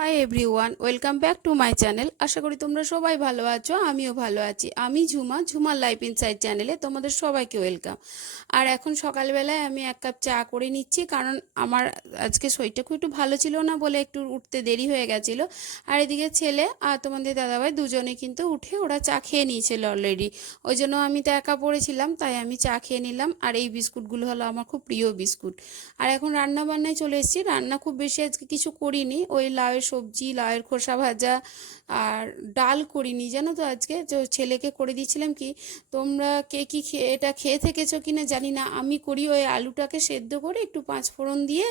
Hi everyone welcome back to my channel আশা করি তোমরা সবাই ভালো আছো, আমিও ভালো আছি। আমি ঝুমা, ঝুমার লাইফ ইনসাইড চ্যানেলে তোমাদের সবাইকে ওয়েলকাম আর এখন সকালবেলায় আমি এক কাপ চা করে নিচ্ছি, কারণ আমার আজকে শরীরটা খুব একটু ভালো ছিল না বলে একটু উঠতে দেরি হয়ে গেছিল। আর এদিকে ছেলে আর তোমাদের দাদাভাই দুজনে কিন্তু উঠে ওরা চা খেয়ে নিয়েছিল অলরেডি ওই জন্য আমি তো একা পড়েছিলাম, তাই আমি চা খেয়ে নিলাম। আর এই বিস্কুটগুলো হলো আমার খুব প্রিয় বিস্কুট। আর এখন রান্না বান্নায় চলে এসেছি। রান্না খুব বেশি আজকে কিছু করিনি, ওই লাউয়ের সবজি, লাউয়ের খোসা ভাজা আর ডাল করিনি, জানো তো আজকে? তো ছেলেকে করে দিয়েছিলাম কি, তোমরা কে কি খেয়ে এটা খেয়ে থেকেছো কি না জানি না। আমি করি ওই আলুটাকে সেদ্ধ করে একটু পাঁচ ফোড়ন দিয়ে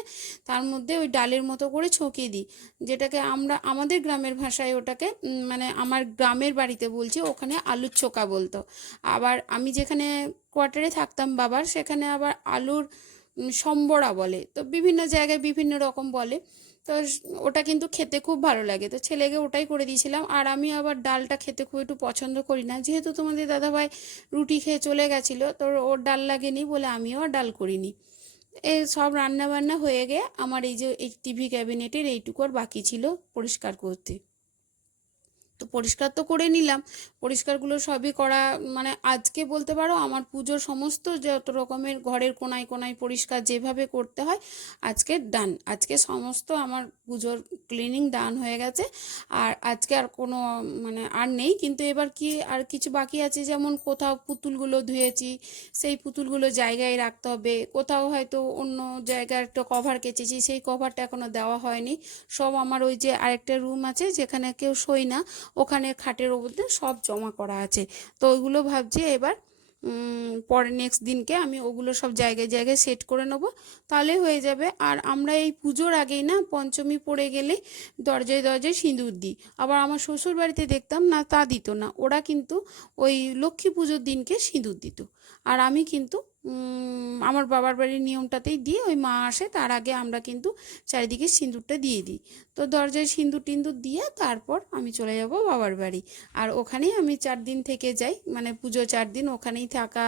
তার মধ্যে ওই ডালের মতো করে ছকিয়ে দিই। যেটাকে আমরা, আমাদের গ্রামের ভাষায় ওটাকে মানে আমার গ্রামের বাড়িতে বলছি, ওখানে আলুর ছোকা বলতো। আবার আমি যেখানে কোয়ার্টারে থাকতাম বাবার, সেখানে আবার আলুর সম্বরা বলে। তো বিভিন্ন জায়গায় বিভিন্ন রকম বলে। তো ওটা কিন্তু খেতে খুব ভালো লাগে। তো ছেলেকে ওটাই করে দিয়েছিলাম। আর আমি আবার ডালটা খেতে খুব একটু পছন্দ করি না। যেহেতু তোমাদের দাদাভাই রুটি খেয়ে চলে গেছিল, তো ওর ডাল লাগেনি বলে আমিও ডাল করিনি। এই সব রান্না বান্না হয়ে গিয়ে আমার এই যে এই টিভি ক্যাবিনেটের এইটুকু আর বাকি ছিল পরিষ্কার করতে। তো পরিষ্কার তো করে নিলাম। পরিষ্কারগুলো সবই করা মানে আজকে বলতে পারো আমার পুজোর সমস্ত যত রকমের ঘরের কোনায় কোনায় পরিষ্কার যেভাবে করতে হয়, আজকে ডান আজকে সমস্ত আমার পুজোর ক্লিনিং ডান হয়ে গেছে। আর আজকে আর কোনো মানে আর নেই, কিন্তু এবার কি আর কিছু বাকি আছে? যেমন কোথাও পুতুলগুলো ধুয়েছি, সেই পুতুলগুলো জায়গায় রাখতে হবে। কোথাও হয়তো অন্য জায়গায় একটা কভার কেচেছি, সেই কভারটা এখনও দেওয়া হয়নি। সব আমার ওই যে আরেকটা রুম আছে, যেখানে কেউ শোয় না। ওখানে খাটের মধ্যে সব জমা করা আছে। তো ওইগুলো ভাবছি এবার পরে নেক্সট দিনকে আমি ওগুলো সব জায়গায় জায়গায় সেট করে নেব। তাহলে হয়ে যাবে। আর আমরা এই পুজোর আগেই না, পঞ্চমী পড়ে গেলে দরজায় দরজায় সিঁদুর দিই। আবার আমার শ্বশুর বাড়িতে দেখতাম না, তা দিত না। ওরা কিন্তু ওই লক্ষ্মী পুজোর দিনকে সিঁদুর দিত। আর আমি কিন্তু আমার বাবার বাড়ির নিয়মটাতেই দিই, ওই মা আসে, তার আগে আমরা কিন্তু চারিদিকে সিঁদুরটা দিয়ে দিই। তো দরজায় সিঁদুর টিন্দুর দিয়ে তারপর আমি চলে যাব বাবার বাড়ি। আর ওখানেই আমি চার দিন থেকে যাই মানে পুজো চার দিন ওখানেই থাকা,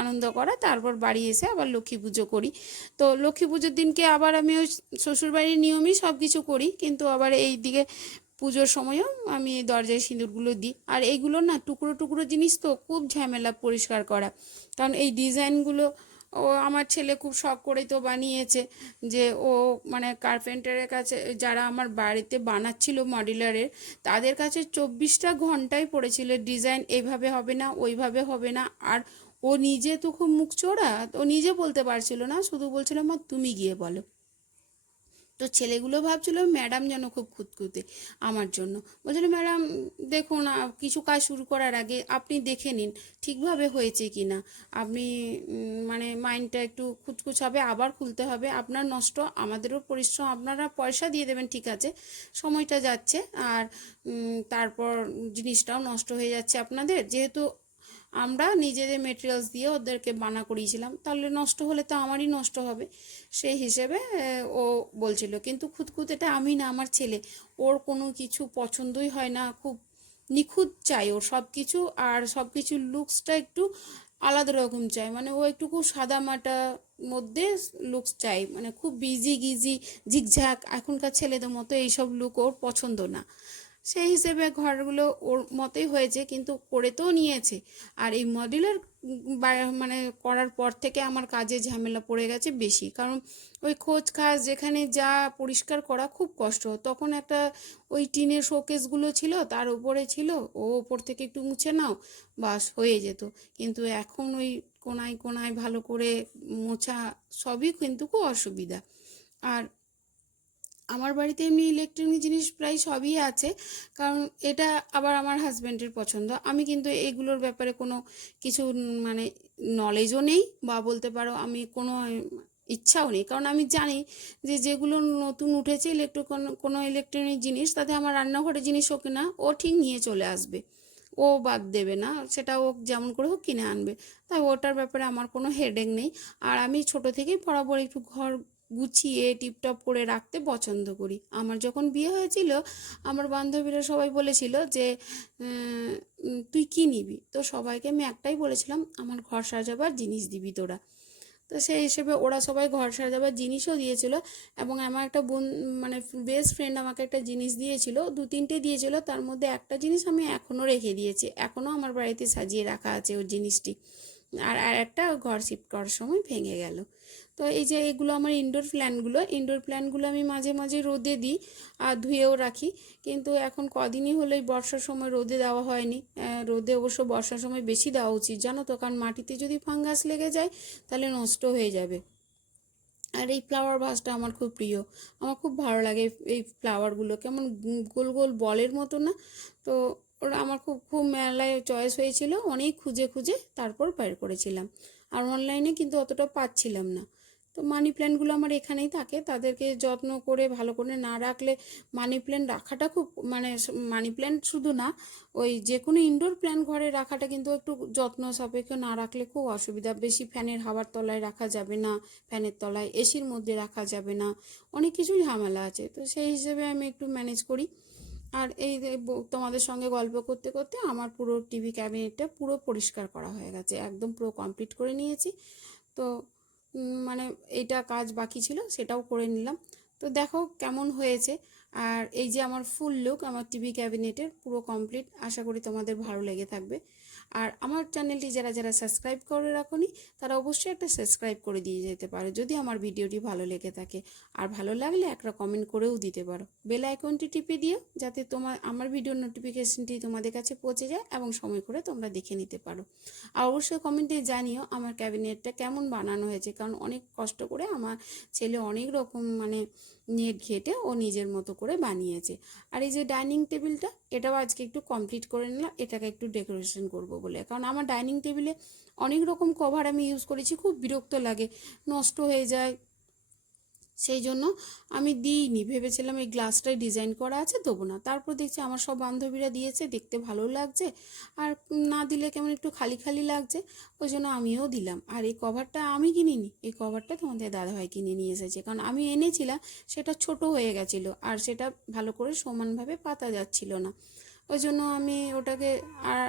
আনন্দ করা, তারপর বাড়ি এসে আবার লক্ষ্মী পুজো করি। তো লক্ষ্মী পুজোর দিনকে আবার আমি ওই শ্বশুরবাড়ির নিয়মই সব কিছু করি, কিন্তু আবার এই দিকে পুজোর সময়ও আমি দরজায় সিঁদুরগুলো দিই। আর এইগুলো না টুকরো টুকরো জিনিস তো খুব ঝামেলা পরিষ্কার করা। কারণ এই ডিজাইনগুলো, ও আমার ছেলে খুব শখ করেই তো বানিয়েছে যে ও মানে কার্পেন্টারের কাছে, যারা আমার বাড়িতে বানাচ্ছিল মডিউলারের, তাদের কাছে চব্বিশটা ঘন্টায় পড়েছিল, ডিজাইন এইভাবে হবে না, ওইভাবে হবে না। আর ও নিজে তো খুব মুখ চোরা ও নিজে বলতে পারছিল না, শুধু বলছিল, মা, তুমি গিয়ে বলো। তো ছেলেগুলো ভাবছিল, ম্যাডাম যেন খুব খুঁতখুঁতে আমার জন্য। বলছিল, ম্যাডাম, দেখুন কিছু কাজ শুরু করার আগে আপনি দেখে নিন, ঠিকভাবে হয়েছে কি না আপনি মানে মাইন্ডটা একটু খুঁতখুচ হবে, আবার খুলতে হবে। আপনার নষ্ট, আমাদেরও পরিশ্রম, আপনারা পয়সা দিয়ে দেবেন, ঠিক আছে। সময়টা যাচ্ছে, আর তারপর জিনিসটাও নষ্ট হয়ে যাচ্ছে আপনাদের। যেহেতু আমরা নিজেদের মেটেরিয়ালস দিয়ে ওদেরকে বানা করিয়েছিলাম। তাহলে নষ্ট হলে তো আমারই নষ্ট হবে। সেই হিসেবে ও বলছিল, কিন্তু খুঁতখুঁতেটা আমি না, আমার ছেলে। ওর কোনো কিছু পছন্দই হয় না। খুব নিখুঁত চাই ওর সব কিছু আর সব কিছুর লুকসটা একটু আলাদা রকম চাই। মানে ও একটু খুব সাদামাটা মধ্যে লুকস চাই। মানে খুব বিজি গিজি ঝিকঝাক। এখনকার ছেলেদের মতো এইসব লুক ওর পছন্দ না। সেই হিসেবে ঘরগুলো ওর মতোই হয়েছে, কিন্তু করে তো নিয়েছে। আর এই মডিউলার মানে করার পর থেকে আমার কাজে ঝামেলা পড়ে গেছে বেশি। কারণ ওই খোঁজ খাজ যেখানে যা পরিষ্কার করা খুব কষ্ট। তখন একটা ওই টিনের শোকেসগুলো ছিল, তার উপরে ছিল, ও ওপর থেকে একটু মুছে নাও, বাস হয়ে যেত। কিন্তু এখন ওই কোনায় কোনায় ভালো করে মোছা সবই কিন্তু খুব অসুবিধা। আর আমার বাড়িতে এমনি ইলেকট্রনিক জিনিস প্রায় সবই আছে, কারণ এটা আবার আমার হাজব্যান্ডের পছন্দ। আমি কিন্তু এগুলোর ব্যাপারে কোনো কিছু মানে নলেজও নেই বা বলতে পারো আমি কোনো ইচ্ছাও নেই। কারণ আমি জানি যে যেগুলো নতুন উঠেছে ইলেকট্রিক কোনো ইলেকট্রনিক জিনিস, তাতে আমার রান্নাঘরের জিনিস হোক না, ও ঠিক নিয়ে চলে আসবে। ও বাদ দেবে না, সেটা ও যেমন করে হোক কিনে আনবে। তাই ওটার ব্যাপারে আমার কোনো হেডেক নেই। আর আমি ছোট থেকেই বরাবর একটু ঘর গুছিয়ে টিপটপ করে রাখতে পছন্দ করি। আমার যখন বিয়ে হয়েছিল, আমার বান্ধবীরা সবাই বলেছিল যে তুই কি নিবি? তো সবাইকে আমি একটাই বলেছিলাম, আমার ঘর সাজাবার জিনিস দিবি তোরা। তো সেই হিসেবে ওরা সবাই ঘর সাজাবার জিনিসও দিয়েছিল এবং আমার একটা বোন মানে বেস্ট ফ্রেন্ড আমাকে একটা জিনিস দিয়েছিল, দু তিনটে দিয়েছিল, তার মধ্যে একটা জিনিস আমি এখনও রেখে দিয়েছি। এখনও আমার বাড়িতে সাজিয়ে রাখা আছে ওই জিনিসটি। আর আর একটা ঘর শিফট করার সময় ভেঙে গেল। তো এই যে এগুলো আমার ইনডোর প্ল্যান্টগুলো ইনডোর প্ল্যান্টগুলো আমি মাঝে মাঝে রোদে দিই, আর ধুয়েও রাখি। কিন্তু এখন কদিনই হলো এই বর্ষার সময় রোদে দেওয়া হয়নি। রোদে অবশ্য বর্ষার সময় বেশি দেওয়া উচিত, জানো তো? কারণ মাটিতে যদি ফাঙ্গাস লেগে যায়, তাহলে নষ্ট হয়ে যাবে। আর এই ফ্লাওয়ার ভাসটা আমার খুব প্রিয়। আমার খুব ভালো লাগে এই ফ্লাওয়ারগুলো কেমন গোল গোল বলের মতো না? তো ওরা আমার খুব খুব মেলায় চয়েস হয়েছিল, অনেক খুঁজে খুঁজে তারপর বের করেছিলাম। আর অনলাইনে কিন্তু অতটা পাচ্ছিলাম না। তো মানি প্ল্যান্টগুলো আমার এখানেই থাকে। তাদেরকে যত্ন করে ভালো করে না রাখলে মানি প্ল্যান্ট রাখাটা খুব মানে মানি প্ল্যান্ট শুধু না, ওই যে কোনো ইনডোর প্ল্যান্ট ঘরে রাখাটা কিন্তু একটু যত্ন সাপেক্ষ না রাখলে খুব অসুবিধা। বেশি ফ্যানের হাওয়ার তলায় রাখা যাবে না, ফ্যানের তলায় এসির মধ্যে রাখা যাবে না, অনেক কিছুই ঝামেলা আছে। তো সেই হিসেবে আমি একটু ম্যানেজ করি। আর এই তোমাদের সঙ্গে গল্প করতে করতে আমার পুরো টিভি ক্যাবিনেটটা পুরো পরিষ্কার করা হয়ে গেছে। একদম পুরো কমপ্লিট করে নিয়েছি। তো মানে এটা কাজ বাকি ছিল, সেটাও করে নিলাম। তো দেখো কেমন হয়েছে। আর এই যে আমার ফুল লুক আমার টিভি ক্যাবিনেটের পুরো কমপ্লিট আশা করি তোমাদের ভালো লেগে থাকবে। আর আমার চ্যানেলটি যারা যারা সাবস্ক্রাইব করে রাখোনি, তারা অবশ্যই একটা সাবস্ক্রাইব করে দিয়ে যেতে পারো, যদি আমার ভিডিওটি ভালো লেগে থাকে। আর ভালো লাগলে একটা কমেন্ট করেও দিতে পারো। বেল আইকনটি টিপে দিও, যাতে তোমার, আমার ভিডিওর নোটিফিকেশনটি তোমাদের কাছে পৌঁছে যায় এবং সময় করে তোমরা দেখে নিতে পারো। আর অবশ্যই কমেন্টে জানিও আমার ক্যাবিনেটটা কেমন বানানো হয়েছে, কারণ অনেক কষ্ট করে আমার ছেলে অনেক রকম মানে নেট ঘেটে ও নিজের মতো করে বানিয়েছে। আর এই যে ডাইনিং টেবিলটা, এটাও আজকে একটু কমপ্লিট করে নিলাম। এটাকে একটু ডেকোরেশন করব বলে। কারণ আমার ডাইনিং টেবিলে অনেক রকম কভার আমি ইউজ করেছি, খুব বিরক্ত লাগে। নষ্ট হয়ে যায় সেই জন্য আমি দিইনি। ভেবেছিলাম এই গ্লাসটাই ডিজাইন করা আছে, দেবো না। তারপর দেখছি আমার সব বান্ধবীরা দিয়েছে, দেখতে ভালো লাগছে। আর না দিলে কেমন একটু খালি খালি লাগছে, ওই জন্য আমিও দিলাম। আর এই কভারটা আমি কিনিনি, এই কভারটা তোমাদের দাদাভাই কিনে নিয়ে এসেছে। কারণ আমি এনেছিলাম, সেটা ছোট হয়ে গেছিল, আর সেটা ভালো করে সমানভাবে পাতা যাচ্ছিল না। ওই জন্য আমি ওটাকে আর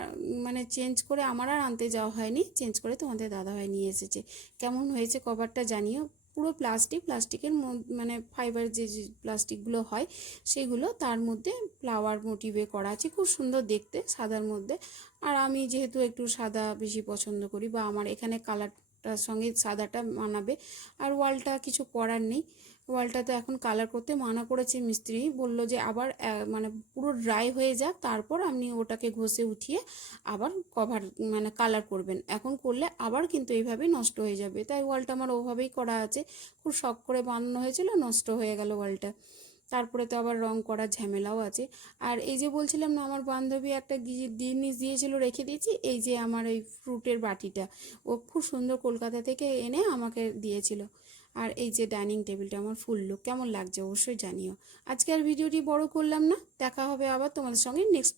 মানে চেঞ্জ করে আমার আর আনতে যাওয়া হয়নি, চেঞ্জ করে তোমাদের দাদাভাই নিয়ে এসেছে। কেমন হয়েছে কভারটা জানিও পুরো প্লাস্টিক প্লাস্টিকের মানে ফাইবার যে প্লাস্টিকগুলো হয়, সেগুলো তার মধ্যে ফ্লাওয়ার মোটিভে করা আছে। খুব সুন্দর দেখতে সাদার মধ্যে। আর আমি যেহেতু একটু সাদা বেশি পছন্দ করি বা আমার এখানে কালারটার সঙ্গে সাদাটা মানাবে, আর ওয়ালটা কিছু করার নেই। ওয়ালটা তো এখন কালার করতে মানা করেছে মিস্ত্রি। বলল যে আবার মানে পুরো ড্রাই হয়ে যাক, তারপর আপনি ওটাকে ঘষে উঠিয়ে আবার কভার মানে কালার করবেন। এখন করলে আবার কিন্তু এইভাবে নষ্ট হয়ে যাবে। তাই ওয়ালটা আমার ওভাবেই করা আছে। খুব শখ করে বানানো হয়েছিল, নষ্ট হয়ে গেল ওয়ালটা। তারপরে তো আবার রং করার ঝামেলাও আছে। আর এই যে বলছিলাম না, আমার বান্ধবী একটা জিনিস দিয়েছিল, রেখে দিয়েছি, এই যে আমার ওই ফ্রুটের বাটিটা। ও খুব সুন্দর কলকাতা থেকে এনে আমাকে দিয়েছিল। আর এই যে ডাইনিং টেবিলটা, আমার ফুল লুক কেমন লাগছে অবশ্যই জানিও। আজকে আর ভিডিওটি বড় করলাম না, দেখা হবে আবার তোমাদের সঙ্গে নেক্সট